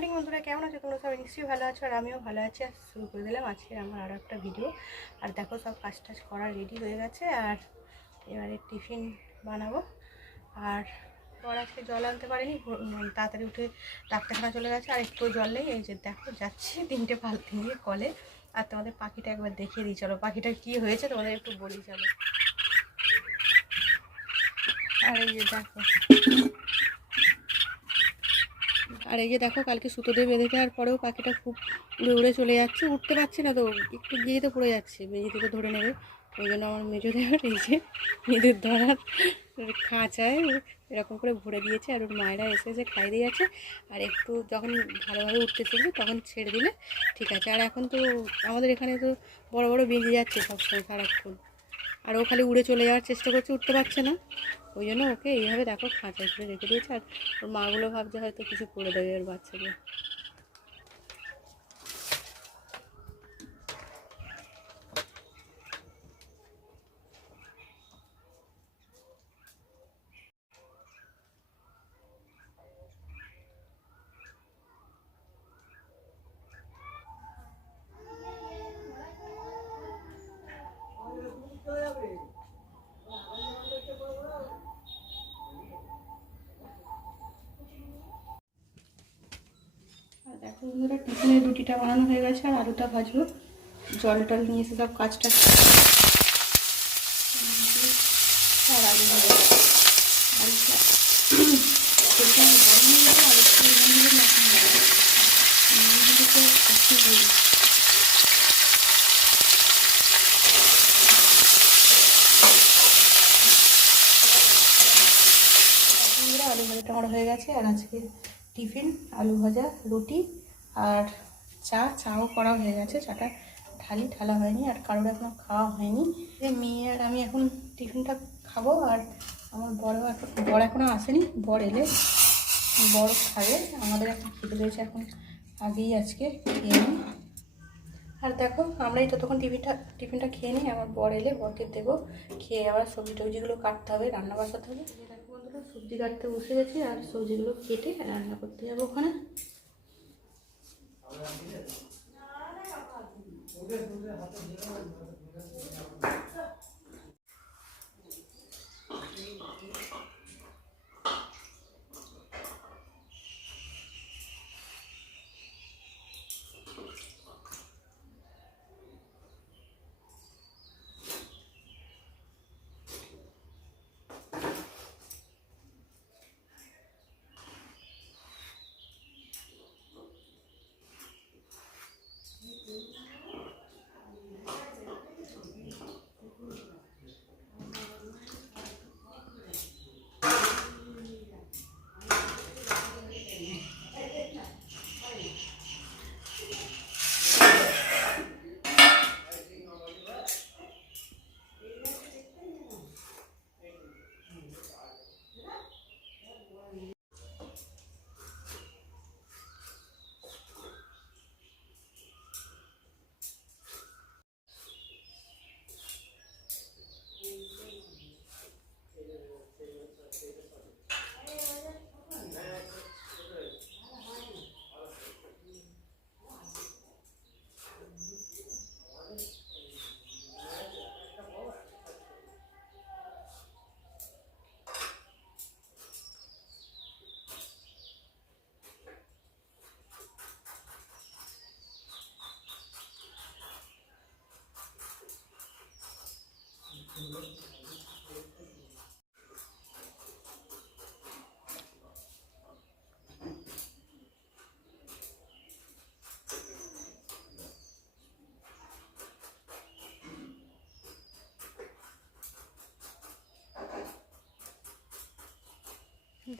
Morning বন্ধুরা, কেমন আছো তোমরা? সবাই নিশ্চয়ই ভালো আছো, আর আমিও ভালো আছি। আর শুরু করে দিলাম আজকে আমার আরও একটা ভিডিও। আর দেখো, সব কাজ টাজ করা রেডি হয়ে গেছে, আর এবারে টিফিন বানাবো। আর পর আজকে জল আনতে পারিনি, তাড়াতাড়ি উঠে ডাক্তারখানা চলে গেছে। আর একটু জল নেই, এই যে দেখো যাচ্ছি 3টে বালতি নিয়ে কলে। আর তোমাদের পাখিটা একবার দেখিয়ে দিই, চলো পাখিটা কী হয়েছে তোমাদের একটু বলি, চলো। আর এই যে দেখো, কালকে সুতো দিয়ে বেঁধে দেওয়ার পরেও পাখিটা খুব উড়ে উড়ে চলে যাচ্ছে, উঠতে পারছে না তো, একটু গিয়েতে পড়ে যাচ্ছে, বেঁধে থেকে ধরে নেবে। ওই জন্য আমার মেজো দেওয়ার এই যে ইঁদুর ধরার খাঁচায় এরকম করে ভরে দিয়েছে। আর ওর মায়েরা এসে খাই দিয়ে যাচ্ছে। আর একটু যখন ভালোভাবে উঠতে শিখবে তখন ছেড়ে দিলে ঠিক আছে। আর এখন তো আমাদের এখানে তো বড় বড় বেঁধে যাচ্ছে সবসময় সারাক্ষণ, আর ও খালি উড়ে চলে যাওয়ার চেষ্টা করছে, উঠতে পারছে না। ওই জন্য ওকে এইভাবে দেখো খাঁচায় করে রেখে দিয়েছে। আর ওর মাগুলো ভাবছে হয়তো কিছু করে দেবে ওর বাচ্চাকে। আর দেখো বন্ধুরা, টিফিনের রুটিটা বানানো হয়ে গেছে, আর আলুটা ভাজবো। জল টল নিয়ে এসে সব কাজটা আর আলু ভাজা আলুটা সেটা গরম হয়ে গেলে আলুটা মাখানো আলু ভাজাটা আমার হয়ে গেছে। আর আজকে টিফিন আলু ভাজা, রুটি আর চাও করা হয়ে গেছে। চাটা ঢালা হয়নি, আর কারোর এখনও খাওয়া হয়নি। মেয়ে আর আমি এখন টিফিনটা খাবো। আর আমার বড় এখনও আসেনি, বর এলে বড় খাবে। আমাদের এখন খেতে রয়েছে এখন, আগেই আজকে খেয়ে নিই। আর দেখো, আমরাই ততক্ষণ টিফিনটা খেয়ে নিই। আমার বর এলে বরকে দেবো, খেয়ে আবার সবজি টবজিগুলো কাটতে হবে, রান্না বসাতে হবে। দেখো বন্ধুরা, সবজি কাটতে বসে গেছি, আর সবজিগুলো কেটে রান্না করতে যাবো ওখানে।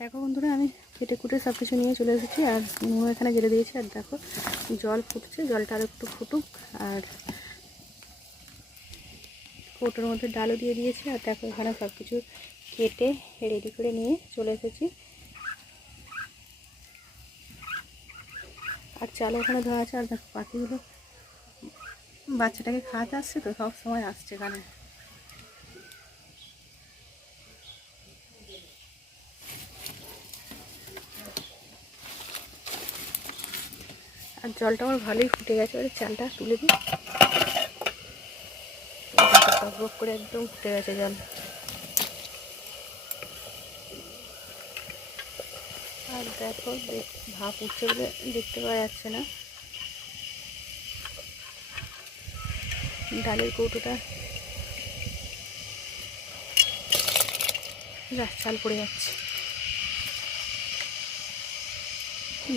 দেখো বন্ধুরা, আমি কেটে কুটে সব কিছু নিয়ে চলে এসেছি, আর নুন এখানে জেলে দিয়েছি। আর দেখো জল ফুটছে, জলটা আর একটু ফুটুক। আর কৌটোর মধ্যে ডালও দিয়ে দিয়েছি। আর দেখো এখানে সব কিছু কেটে রেডি করে নিয়ে চলে এসেছি। আর চালও ওখানে ধোয়া আছে। আর দেখো পাখিগুলো বাচ্চাটাকে খাওয়াতে আসছে, তো সব সময় আসছে এখানে। আর জলটা আমার ভালোই ফুটে গেছে, এবারে চালটা তুলে দিই। টক করে একদম ফুটে গেছে জল। আর দেখো ভাপ উঠছে বলে দেখতে পাওয়া যাচ্ছে না। ডালের কৌটোটা চাল পড়ে যাচ্ছে,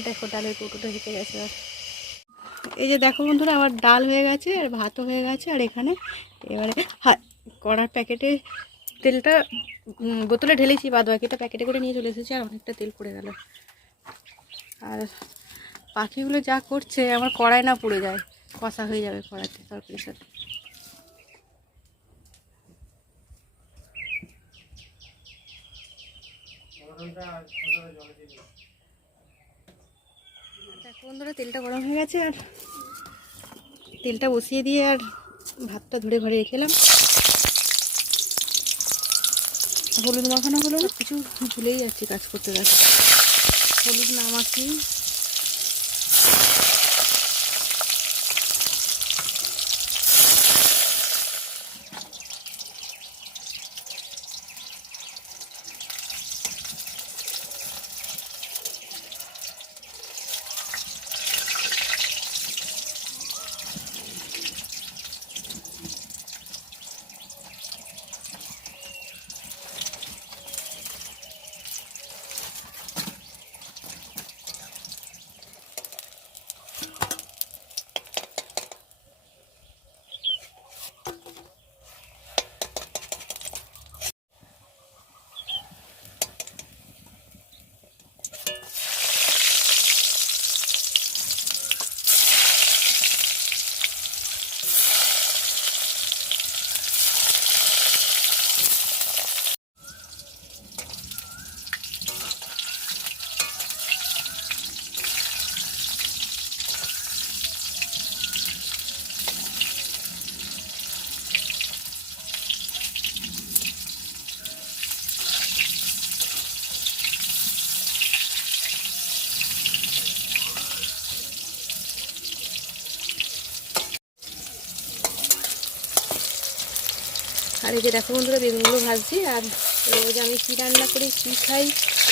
দেখো ডালের কৌটোটা হেঁটে গেছে। আর এই যে দেখো বন্ধুরা, আমার ডাল হয়ে গেছে আর ভাতও হয়ে গেছে। আর এখানে এবারে কড়ার প্যাকেটে তেলটা বোতলে ঢেলেছি, বাদ বাকিটা প্যাকেটে করে নিয়ে চলে এসেছি। আর অনেকটা তেল পড়ে গেল। আর পাখিগুলো যা করছে আমার কড়াই না পুড়ে যায়, কষা হয়ে যাবে কড়াইতে তরকারির সাথে। দেখো বন্ধুরা, তেলটা গরম হয়ে গেছে। আর তেলটা বসিয়ে দিয়ে আর ভাতটা ধরে ঘরে রেখেলাম। হলুদ মাখানো হলো না, কিছু ভুলেই যাচ্ছি কাজ করতে যাচ্ছি। হলুদ না মাখি আর এই যে দেখো বন্ধুরা, বেগুনগুলো ভাজছি। আর ওই যে আমি কী রান্না করি, কী খাই,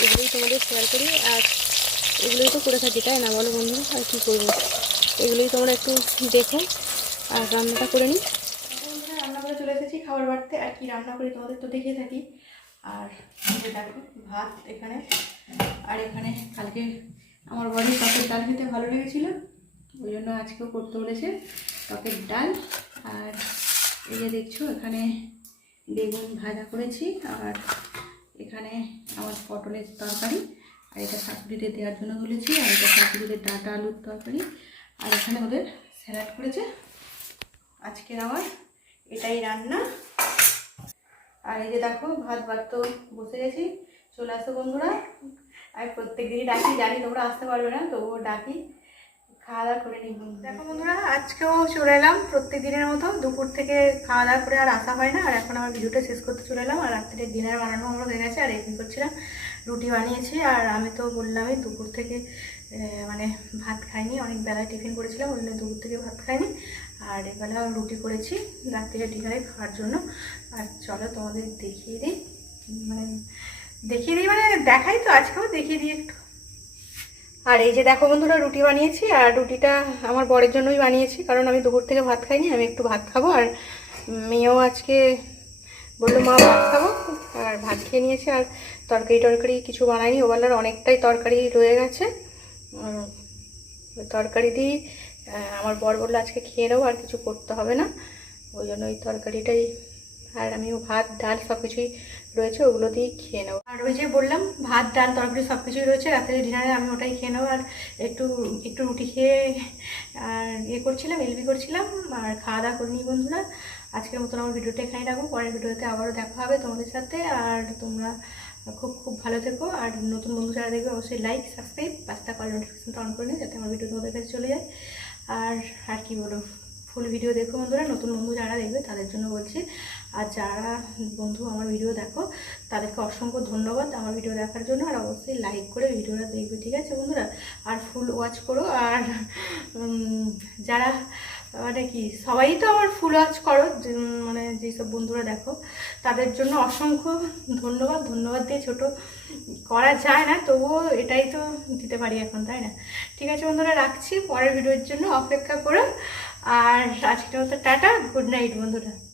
এগুলোই তোমাদের শেয়ার করি। আর এগুলোই তো করে থাকি, তাই না বলো বন্ধুরা? আর কী করবো, এগুলোই তোমরা একটু দেখো আর রান্নাটা করে নিই। বন্ধুরা, রান্না করে চলে এসেছি খাবার বাড়তে। আর কি রান্না করি তোমাদের তো দেখিয়ে থাকি। আর দেখো ভাত এখানে, আর এখানে কালকে আমার বাড়ির টকের ডাল খেতে ভালো লেগেছিলো, ওই জন্য আজকেও করতে বলেছে টকের ডাল। আর এই যে দেখছো, এখানে বেগুন ভাজা করেছি। আর এখানে আমার পটলের তরকারি, আর এটা শাশুড়িতে দেওয়ার জন্য তুলেছি। আর এটা শাশুড়িতে ডাঁটা আলুর তরকারি। আর এখানে ওদের স্যালাড করেছে। আজকের আমার এটাই রান্না। আর এই যে দেখো ভাত তো বসে গেছি, চলে আসো বন্ধুরা। আমি প্রত্যেক দিনই ডাকি, জানি তোমরা আসতে পারবে না, তবুও ডাকি, খাওয়া দাওয়া করে নিই। দেখো বন্ধুরা, আজকেও চলে এলাম প্রত্যেক দিনের মতো। দুপুর থেকে খাওয়া দাওয়া করে আর আসা হয় না। আর এখন আমার ভিডিওটা শেষ করতে চলে এলাম। আর রাত্রে ডিনার বানানো আমার হয়ে গেছে। আর এমনি করছিলাম, রুটি বানিয়েছি। আর আমি তো বললামই দুপুর থেকে মানে ভাত খাইনি, অনেক বেলায় টিফিন করেছিলাম, ওই জন্য দুপুর থেকে ভাত খাইনি। আর এবেলা রুটি করেছি রাত্রে ডিনারে খাওয়ার জন্য। আর চলো তোমাদের দেখিয়ে দিই, মানে দেখাই তো, আজকেও দেখিয়ে দিই একটু। আর এই যে দেখো বন্ধুরা, রুটি বানিয়েছি। আর রুটিটা আমার বরের জন্যই বানিয়েছি, কারণ আমি দুপুর থেকে ভাত খাইনি, আমি একটু ভাত খাবো। আর মেয়েও আজকে বললো মা ভাত খাবো, আর ভাত খেয়ে নিয়েছে। আর তরকারি কিছু বানাইনি, ওবেলার অনেকটাই তরকারি রয়ে গেছে। তরকারি দিই আমার বর বললো আজকে খেয়ে নেবো, আর কিছু করতে হবে না, ওই জন্য ওই তরকারিটাই। আর আমিও ভাত ডাল সব কিছুই রয়েছে, ওগুলো দিয়েই খেয়ে নেবো। আর ওই যে বললাম ভাত ডাল তরকারি সব কিছুই রয়েছে, রাত্রে ডিনারে আমি ওটাই খেয়ে নেবো। আর একটু রুটি খেয়ে আর করছিলাম, এলবি করছিলাম। আর খাওয়া দাওয়া করে নিই বন্ধুরা। আজকের মতন আমার ভিডিওটা এখানেই রাখবো, পরের ভিডিওতে আবারও দেখা হবে তোমাদের সাথে। আর তোমরা খুব ভালো থেকো। আর নতুন বন্ধু যারা দেখবে অবশ্যই লাইক সাবস্ক্রাইব পাঁচটা কল নোটিফিকেশনটা অন করে নিই, যাতে আমার ভিডিও তোমাদের কাছে চলে যায়। আর কি বলো, ফুল ভিডিও দেখো বন্ধুরা, নতুন বন্ধু যারা দেখবে তাদের জন্য বলছি। আর যারা বন্ধু আমার ভিডিও দেখো তাদেরকে অসংখ্য ধন্যবাদ আমার ভিডিও দেখার জন্য। আর অবশ্যই লাইক করে ভিডিওটা দেখবে, ঠিক আছে বন্ধুরা? আর ফুল ওয়াচ করো। আর যারা মানে কি সবাই তো আমার ফুল ওয়াচ করো, মানে যেসব বন্ধুরা দেখো তাদের জন্য অসংখ্য ধন্যবাদ। ধন্যবাদ দিয়ে ছোট করা যায় না, তবুও এটাই তো দিতে পারি এখন, তাই না? ঠিক আছে বন্ধুরা, রাখছি, পরের ভিডিওর জন্য অপেক্ষা করো। আর আজকের মতো টাটা, গুড নাইট বন্ধুরা।